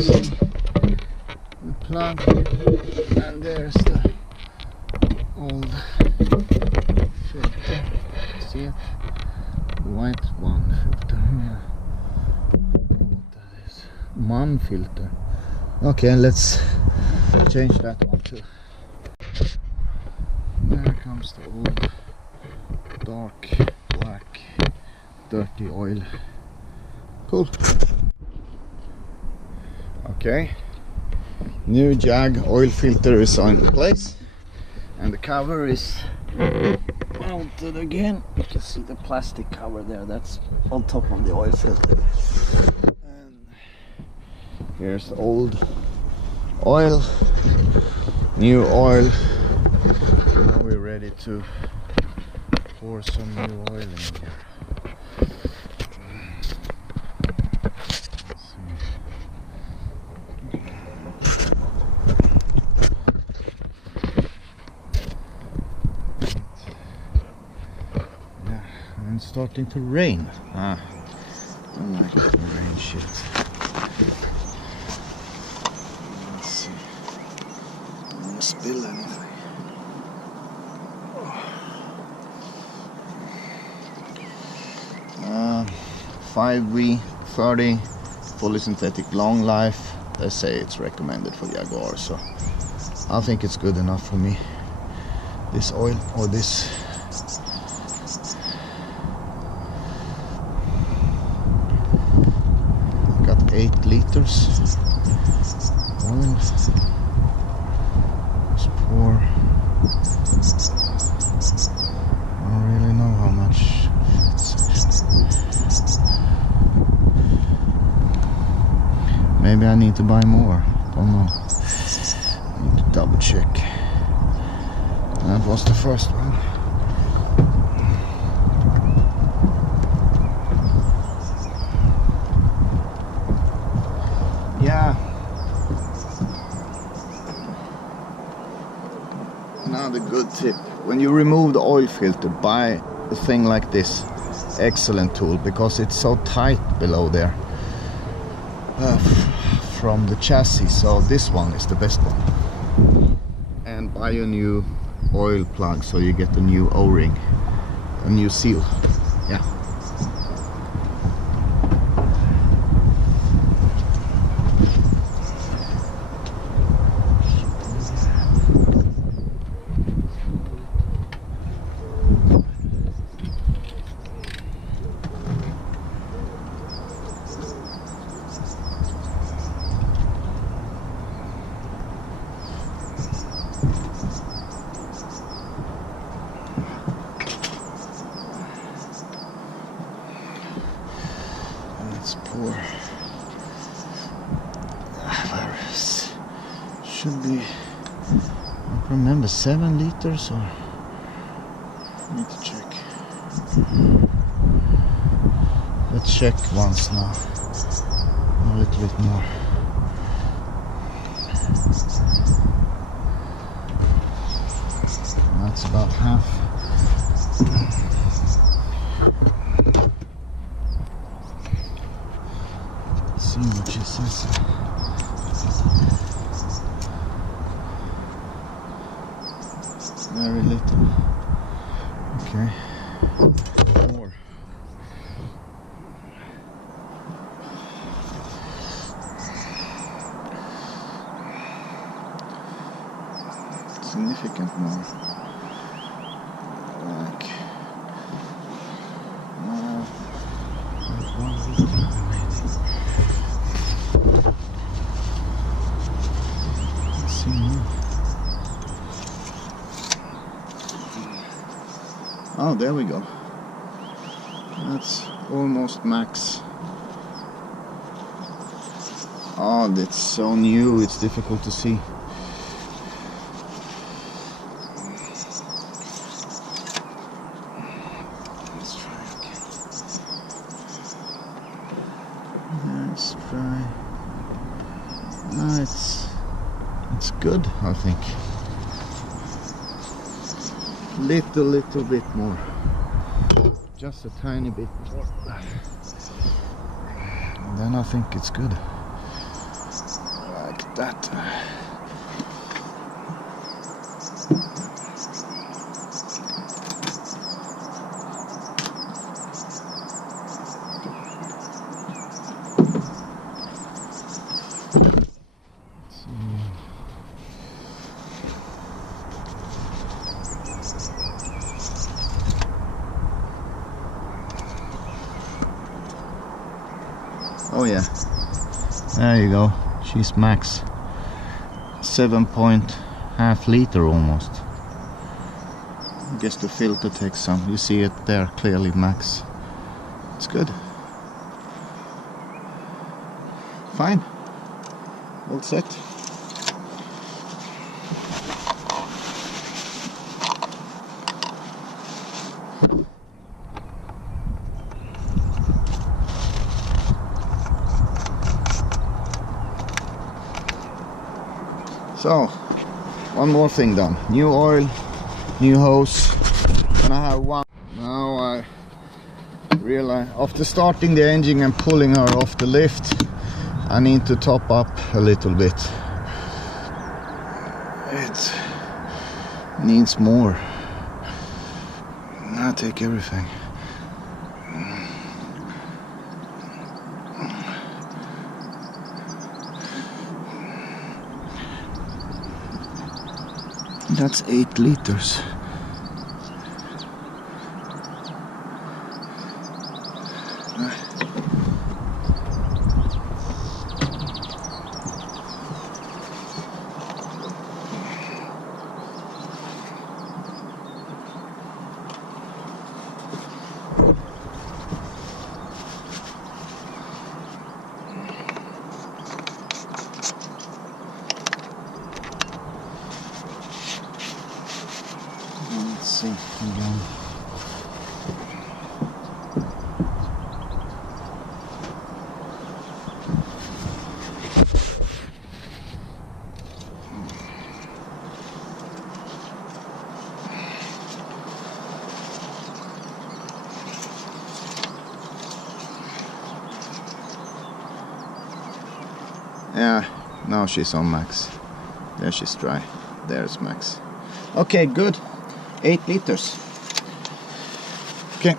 see the plug, and there's the old filter. See it? The white one filter. Yeah. I don't know what that is. One filter. Okay, let's change that one too. There comes the old dark black dirty oil. Cool. Okay, new Jag oil filter is in place, and the cover is mounted again. You can see the plastic cover there, that's on top of the oil filter. And here's the old oil, new oil. Now we're ready to pour some new oil in here. It's starting to rain. I don't like the rain shit. Let's see. I don't want to spill anything. 5V30 fully synthetic long life. They say it's recommended for Jaguar, so I think it's good enough for me. This oil, or this got 8 liters oil. Let's pour. I don't really know how much it's actually. Maybe I need to buy more. Don't know. I need to double check. That was the first one. Yeah. Another good tip. When you remove the oil filter, buy a thing like this. Excellent tool, because it's so tight below there from the chassis. So this one is the best one. And buy a new oil plug so you get a new O-ring, a new seal. Yeah. Let's pour. Should be, I don't remember, 7 liters, or I need to check. Let's check once now. A little bit more. That's about half. See what she says. Very little. Okay. More. Significant more. Like more. Like 1 liter maybe. Let's see more. Oh, there we go. That's almost max. Oh, that's so new, it's difficult to see. Let's try again. Let's try. No, it's good, I think. Little bit more, just a tiny bit more, and then I think it's good. that. Oh yeah, there you go. She's max 7.5 liter almost. I guess the filter takes some. You see it there clearly, max. It's good. Fine. All set. So, one more thing done. New oil, new hose, and I have one. Now I realize, after starting the engine and pulling her off the lift, I need to top up a little bit. It needs more. I'll take everything. That's 8 liters. Let's see again. Yeah, now she's on max. There she's dry. There's max. Okay, good. 8 liters. Okay.